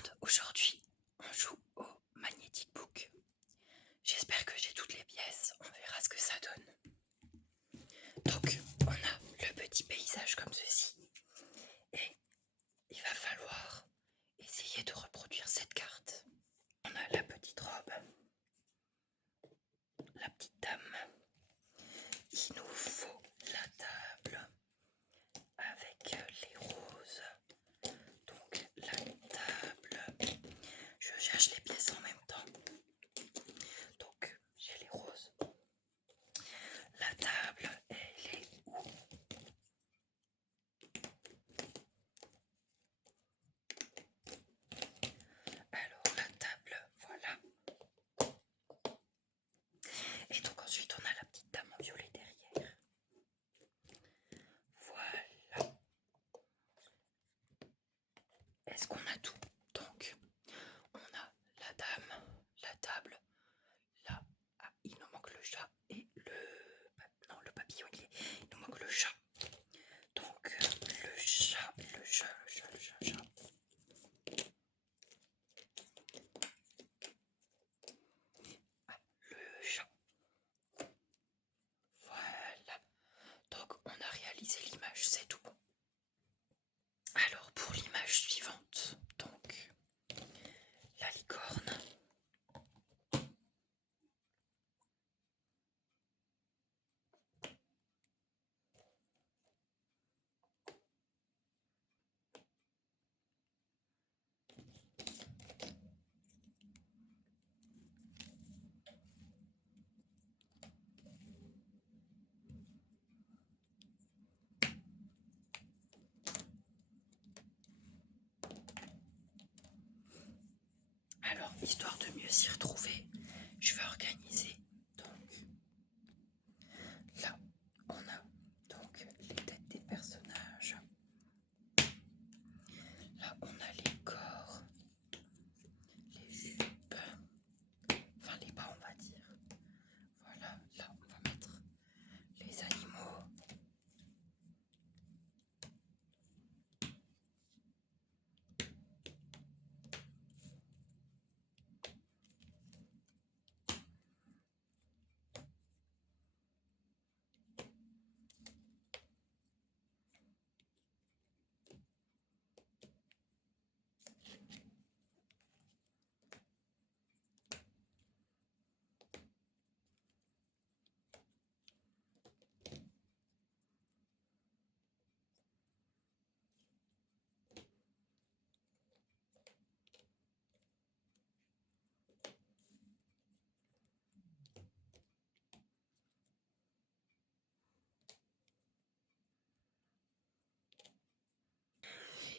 monde, aujourd'hui on joue au Magnetic Book. J'espère que j'ai toutes les pièces, on verra ce que ça donne. Donc on a le petit paysage comme ceci et il va falloir essayer de reproduire cette carte. On a la petite robe, la petite dame, il nous faut la table avec les roses. Donc la table, je cherche les pièces en même temps. Donc j'ai les roses. La table, elle est où? Alors la table, voilà. Et donc ensuite on a la petite dame en violet derrière. Voilà. Est-ce qu'on a tout? Donc on a la dame, la table, là. Ah, il nous manque le chat et le... Non, le papillon, il nous manque le chat. Donc le chat. Ah, le chat. Voilà. Donc on a réalisé l'image, c'est tout bon. Alors pour l'image suivante, donc la licorne. Alors, histoire de mieux s'y retrouver, je vais organiser. Donc, là, on a donc les têtes des personnages. Là, on a les corps, les jupes, enfin les bas, on va dire. Voilà, là, on va mettre les animaux.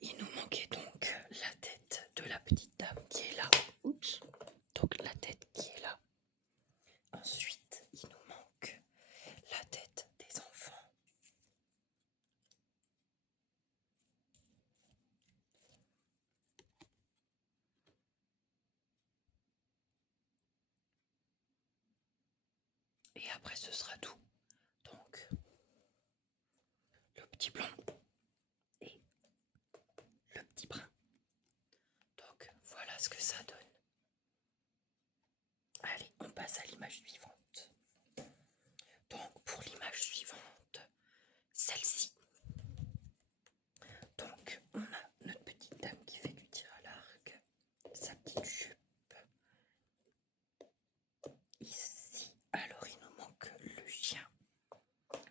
Il nous manquait donc la tête de la petite dame qui est là. Oups. Donc la tête qui est là. Ensuite, il nous manque la tête des enfants. Et après, ce sera tout. Donc, le petit blanc et le petit brun. Donc, voilà ce que ça donne. Allez, on passe à l'image suivante. Donc, pour l'image suivante, celle-ci. Donc, on a notre petite dame qui fait du tir à l'arc, sa petite jupe. Ici, alors il nous manque le chien.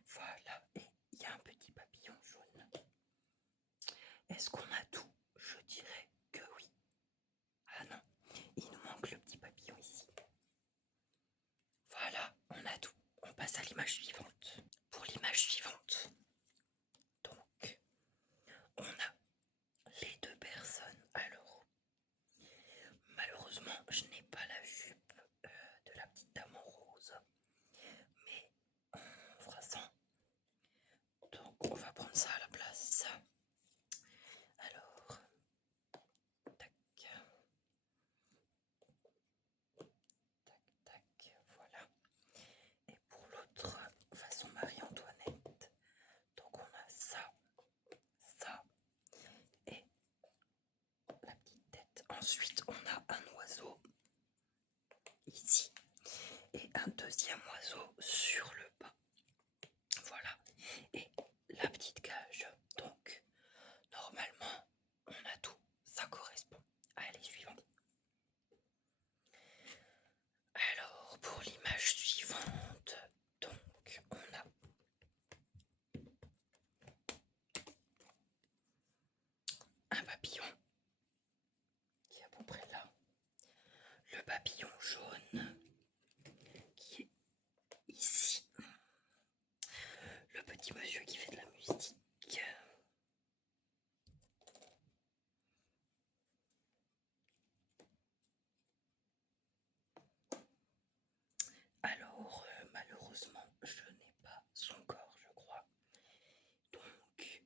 Voilà, et il y a un petit papillon jaune. Est-ce qu'on a tout? Je dirais que oui. Ah non, il nous manque le petit papillon ici. Voilà, on a tout. On passe à l'image suivante. Pour l'image suivante, donc, on a les deux personnes. Alors, malheureusement, je n'ai pas la jupe de la petite dame en rose. Mais on fera sans. Donc, on va prendre ça à la place. Alors, un papillon qui est à peu près là. Le papillon jaune qui est ici. Le petit monsieur qui fait de la musique. Alors, malheureusement, je n'ai pas son corps, je crois. Donc,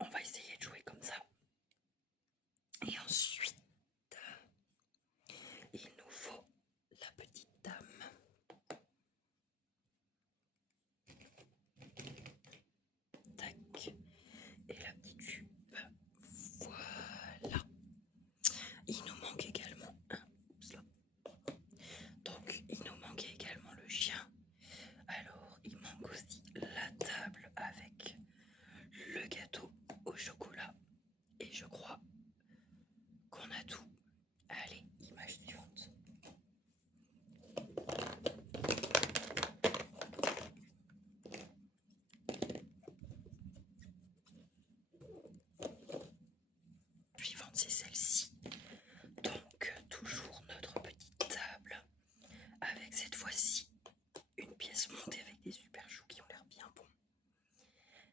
on va essayer de jouer comme ça. Et ensuite, il nous faut la petite dame. Tac. Et la petite jupe. Voilà. Il nous manque également un. Oups là. Donc, il nous manque également le chien. Alors, il manque aussi la table avec le gâteau au chocolat. Et je crois qu'on a tout. Allez, image suivante. Suivante, c'est celle-ci. Donc, toujours notre petite table avec cette fois-ci une pièce montée avec des super choux qui ont l'air bien bons.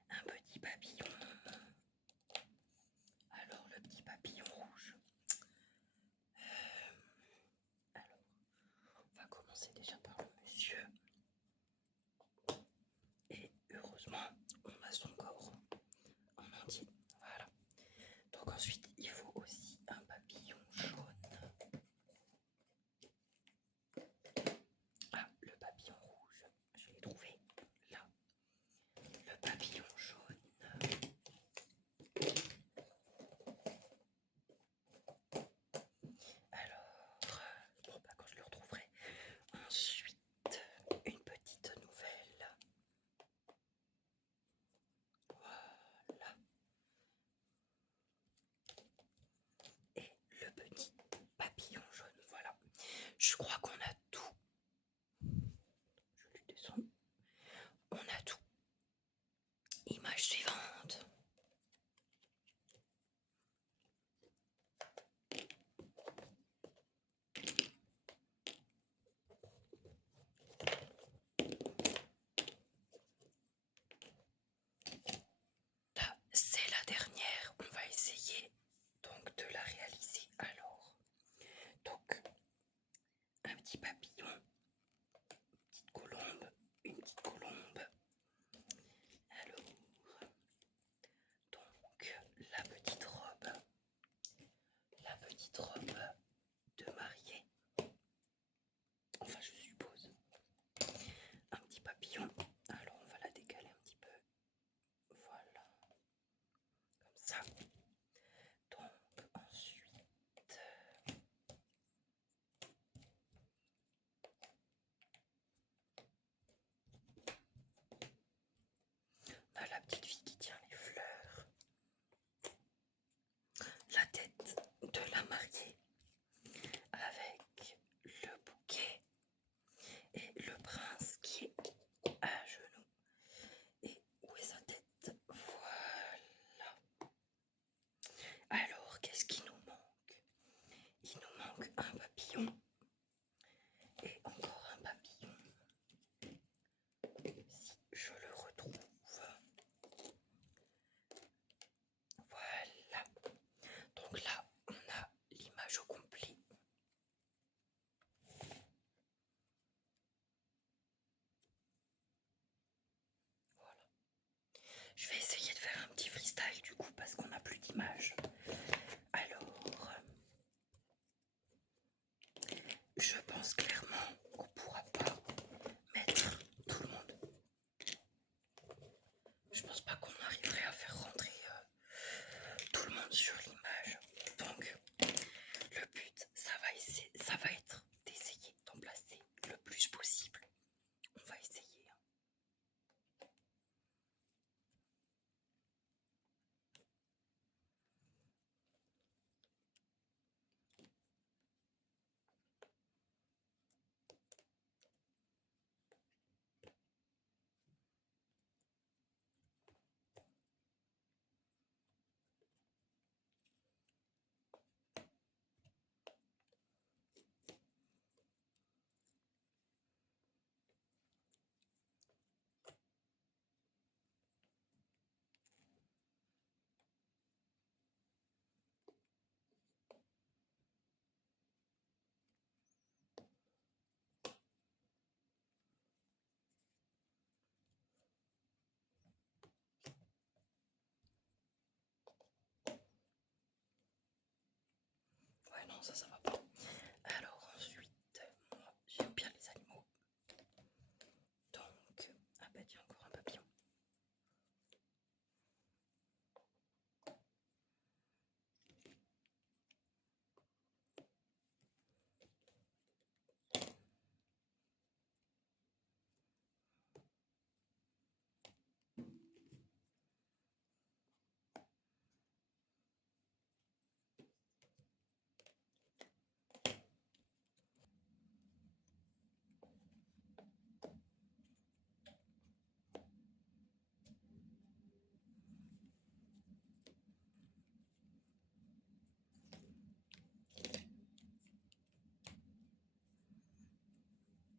Un petit papillon. Alors, le petit papillon rouge. Alors, on va commencer déjà par le monsieur. Et heureusement, on a son corps en entier. Voilà. Donc ensuite, il faut aussi un papillon jaune. Ah, le papillon rouge, je l'ai trouvé là. Le papillon jaune. Alors, bon bah quand je le retrouverai. Ensuite, une petite nouvelle. Voilà. Et le petit papillon jaune, voilà. Je crois qu'on a tout. Je lui descends. On a tout. Image suivante. Là, c'est la dernière. On va essayer donc de la réaliser. Alors, donc, un petit papillon, une petite colombe. Alors, donc, la petite robe de mariée. Enfin, je suppose. Un petit papillon. Alors, on va la décaler un petit peu. Voilà. Comme ça. Donc, ensuite. On a la petite fille qui tient les fleurs. La tête de la mariée. Avec le bouquet. Et le prince qui est à genoux. Et où est sa tête? Voilà. Alors, qu'est-ce qui nous manque? Il nous manque un papillon. Et encore un papillon. Si je le retrouve. Voilà. Donc là, on a l'image au complet. Voilà. Je vais essayer de faire un petit freestyle du coup parce qu'on n'a plus d'image. Alors, je pense clairement qu'on pourra pas mettre tout le monde. Je pense pas qu'on arriverait à faire rentrer tout le monde sur l'image. Donc, le but, ça va être d'essayer d'en placer le plus possible. On va essayer. ça va pas. Alors ensuite, moi j'aime bien les animaux. Donc, ah bah tiens, encore un papillon.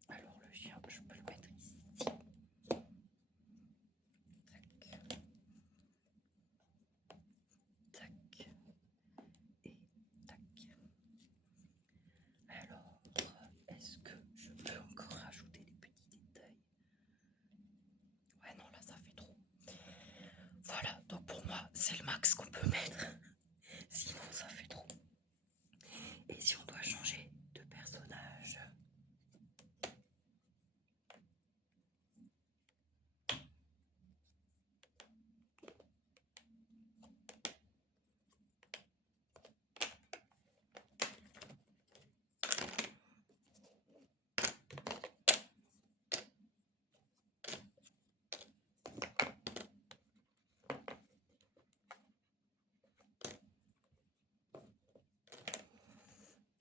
Alors le chien, je peux le mettre ici. Tac. Tac. Et tac. Alors, est-ce que je peux encore rajouter des petits détails? Ouais, non, là, ça fait trop. Voilà, donc pour moi, c'est le max qu'on peut mettre. Sinon, ça fait trop. Et si on doit changer de personnage?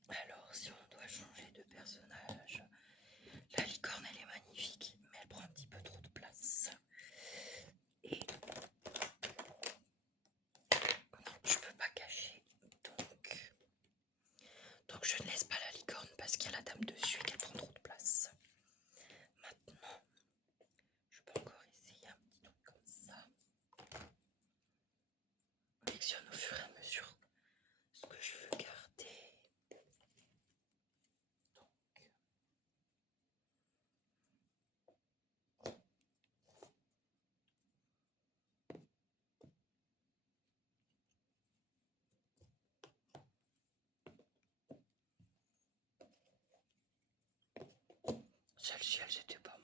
Alors, si on doit changer de personnage, la licorne, elle est magnifique, mais elle prend un petit peu trop de place. Et je peux pas cacher, donc je ne laisse pas la licorne parce qu'il y a la dame dessus et qu'elle prend trop de place. Maintenant, je peux encore essayer un petit truc comme ça. On sélectionne au fur et à mesure ce que je veux garder. Celles-ci, elles étaient pas